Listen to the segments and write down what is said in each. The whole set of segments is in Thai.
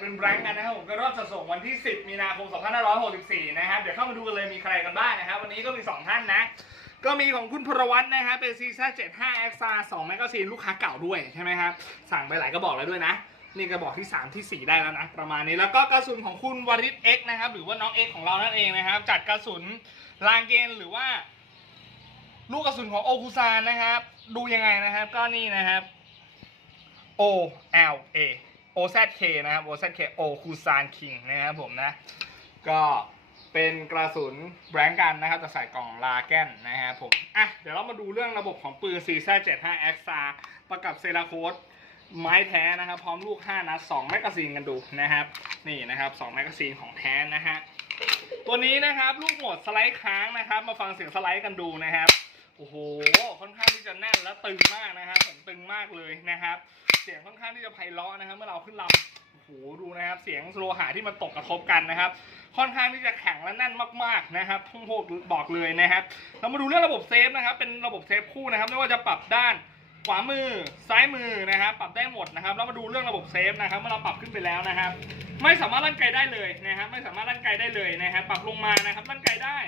เป็นแบงค์กันนะครับผมก็รอบจะส่งวันที่ 10 มีนาคม 2564 นะครับเดี๋ยวเข้ามาดูกันเลยมีใครกันบ้างนะครับ วันนี้ก็มี 2 ท่านนะ ก็มีของคุณพลวัตนะครับเป็นซีซ่า75 x r 2แมกกาซีนลูกค้าเก่าด้วยใช่ไหมครับสั่งไปหลายกระบอกแล้วด้วยนะ นี่กระบอกที่ 3 ที่ 4 ได้แล้วนะ ประมาณนี้แล้วก็กระสุนของคุณวริศ X นะครับหรือว่าน้อง X ของเรานั่นเองนะครับจัดกระสุนลางเกณฑ์หรือว่า ลูกกระสุนของโอคุซานนะครับ ดูยังไงนะครับ ก็นี่นะครับ O L A O Z K นะครับ O Z K O คูซานคิงนะครับผมนะ ก็เป็นกระสุนแบงกันนะครับจะใส่กล่องลาแกนนะครับผม อะ เดี๋ยวเรามาดูเรื่องระบบของปืน c z 75 x r ประกับเซราโคดไม้แท้นะครับ พร้อมลูก 5 นัด 2 แมกกาซีนกันดูนะครับ นี่นะครับ 2 แมกกาซีนของแท้นะฮะ ตัวนี้นะครับลูกหมดสไลด์ค้างนะครับ มาฟังเสียงสไลด์กันดูนะครับ โอ้โห ค่อนข้างที่จะแน่นและตึงมากนะครับ ผมตึงมากเลยนะครับ สียงค่อนข้างที่จะไพเราะนะครับ เมื่อเราขึ้นลำโอ้โหดูนะครับ เสียงโลหะที่มันตกกระทบกันนะครับ ค่อนข้างที่จะแข็งและแน่นมากๆนะครับพุ่งโพกบอกเลยนะครับ เรามาดูเรื่องระบบเซฟนะครับ เป็นระบบเซฟคู่นะครับ ไม่ว่าจะปรับด้านขวามือซ้ายมือนะครับ ปรับได้หมดนะครับ แล้วมาดูเรื่องระบบเซฟนะครับ เมื่อเราปรับขึ้นไปแล้วนะครับ ไม่สามารถลั่นไกลได้เลยนะครับ ไม่สามารถลั่นไกลได้เลยนะครับ ปรับลงมานะครับลั่นไกลได้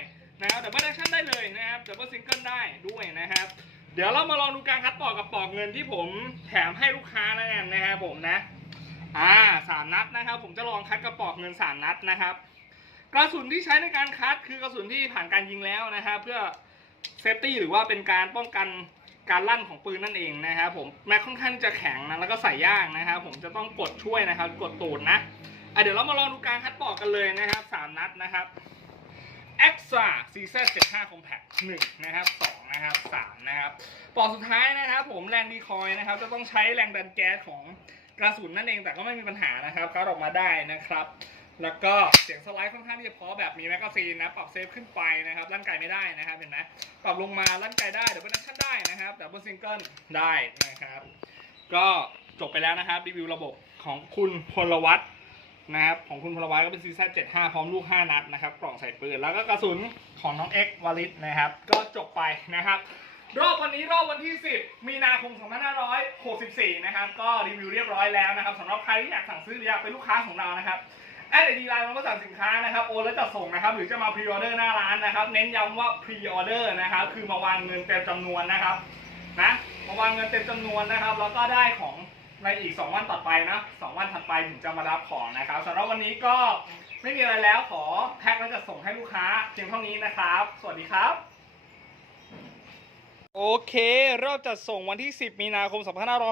นะครับดับเบิลแอคชั่นได้เลยนะครับดับเบิลซิงเกิลได้ด้วยนะครับ เดี๋ยวเรามาลองดูการคัดปอกกับปอกเงินที่ผมแถมให้ลูกค้าแล้วกันนะครับผมนะ อ่าสามนัดนะครับ ผมจะลองคัดกระปอกเงินสามนัดนะครับ กระสุนที่ใช้ในการคัดคือกระสุนที่ผ่านการยิงแล้วนะครับเพื่อเซฟตี้หรือว่าเป็นการป้องกันการลั่นของปืนนั่นเองนะครับผมแม้ค่อนข้างจะแข็งนะแล้วก็ใส่ยากนะครับผมจะต้องกดช่วยนะครับ กดตูดนะอะเดี๋ยวเรามาลองดูการคัดปอกกันเลยนะครับสามนัดนะครับ EXA CZ 75 Compact 1นะครับ2 นะครับ3นะครับปอกสุดท้ายนะครับผมแรงดีคอยนะครับ จะต้องใช้แรงดันแก๊สของกระสุนนั่นเองแต่ก็ไม่มีปัญหานะครับคัดออกมาได้นะครับ แล้วก็เสียงสไลด์ค่อนข้างที่จะพราะแบบมีแมกกาซีนนะปรับเซฟขึ้นไปนะครับลั่นไกลไม่ได้นะครับเห็นไหมปรับลงมาลั่นไกลได้เดี๋ยวเป็นชั่นได้นะครับดับเบิลซิงเกิลได้นะครับ ก็จบไปแล้วนะครับรีวิวระบบของคุณพลวัต นะครับของคุณพลวัตก็เป็นซีซั่น75 พร้อมลูก 5 นัดนะครับกล่องใส่ปืน แล้วก็กระสุนของน้องเอ็กวาลิสนะครับ ก็จบไปนะครับ รอบวันนี้รอบวันที่ 10 มีนาคม 2564 นะครับ ก็รีวิวเรียบร้อยแล้วนะครับสำหรับใครที่อยากสั่งซื้อหรืออยากเป็นลูกค้าของเรานะครับแอดดีไลน์มาก็สั่งสินค้านะครับโอนแล้วจัดส่งนะครับหรือจะมาพรีออเดอร์หน้าร้านนะครับ เน้นย้ำว่าพรีออเดอร์นะครับคือมาวางเงินเต็มจำนวนนะครับนะมาวางเงินเต็มจำนวนนะครับแล้วก็ได้ของ ในอีก 2 วันต่อไปนะ2วันถัดไปถึงจะมารับของนะครับสำหรับวันนี้ก็ไม่มีอะไรแล้วขอแพ็คแล้วจัดส่งให้ลูกค้าเพียงเท่านี้นะครับ สวัสดีครับ โอเค รอบจัดส่งวันที่ 10 มีนาคม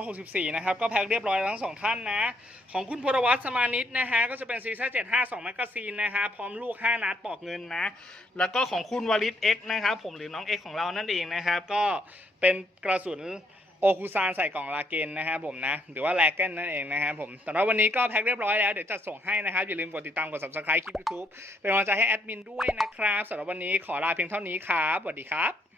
2564 นะครับ ก็แพ็คเรียบร้อยทั้งสองท่านนะ ของคุณพลวัตสมานิตนะฮะ ก็จะเป็นซีซั่น752แมกกาซีนนะฮะ พร้อมลูก 5 นัดปอกเงินนะ แล้วก็ของคุณวลิต X นะครับ ผมหรือน้อง X ของเรานั่นเองนะครับ ก็เป็นกระสุน โอคุซานใส่กล่องลาเกนนะครับผมนะ หรือว่าแลกเกนนั่นเองนะครับผมสำหรับวันนี้ก็แพ็คเรียบร้อยแล้ว เดี๋ยวจะส่งให้นะครับ อย่าลืมกดติดตามกด subscribe คลิป YouTube เป็นกำลังใจให้แอดมินด้วยนะครับสำหรับวันนี้ขอลาเพียงเท่านี้ครับสวัสดีครับ